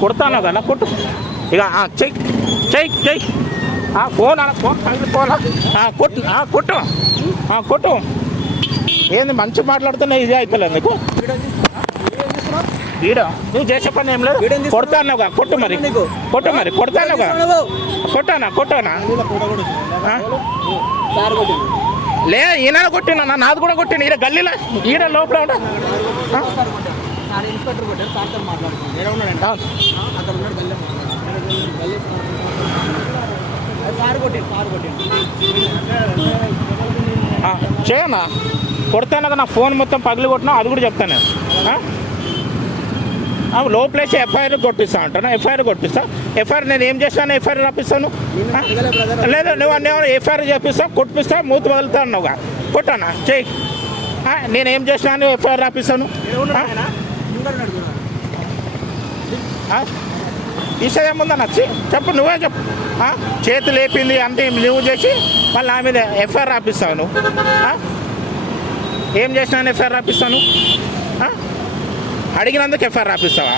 కొడతాను కదా కొట్టు ఇక చెయ్యి చెయ్యి చెయ్యి ఫోన్ ఫోన్ కొట్టు కొట్టు కొట్టు ఏంది మంచి మాట్లాడుతున్నా ఇది అయిపోలేదు నీకు వీడియో నువ్వు చేసే పని ఏం లేదు కొడతానుగా కొట్టు మరి కొడతానుగా కొట్టానా లే ఈయన కొట్టినా నాది కూడా కొట్టిన ఈడ గల్లీలో ఈడ లోపల ఉండ చేయనా కొడతానగా నా ఫోన్ మొత్తం పగిలి కొట్టినా అది కూడా చెప్తాను లోపలేసి ఎఫ్ఐఆర్ కొట్టిస్తా అంటాను ఎఫ్ఐఆర్ కొట్టిస్తా ఎఫ్ఐఆర్ నేను ఏం చేస్తాను ఎఫ్ఐఆర్ రాపిస్తాను లేదు నువ్వు అన్నీ ఎఫ్ఐఆర్ చేపిస్తా కొట్టిస్తా మూతి వదులుతా అన్నావుగా కొట్టానా చెయ్యి నేనేం చేసినాను ఎఫ్ఐఆర్ రాపిస్తాను విషయం ఏముందా నచ్చి చెప్పు నువ్వే చెప్పు చేతులు లేపింది అంటే నువ్వు చేసి మళ్ళీ నా మీద ఎఫ్ఐఆర్ రాపిస్తావు నువ్వు ఏం చేసినాను ఎఫ్ఐఆర్ రాపిస్తాను అడిగినందుకు ఎఫ్ఐఆర్ రాపిస్తావా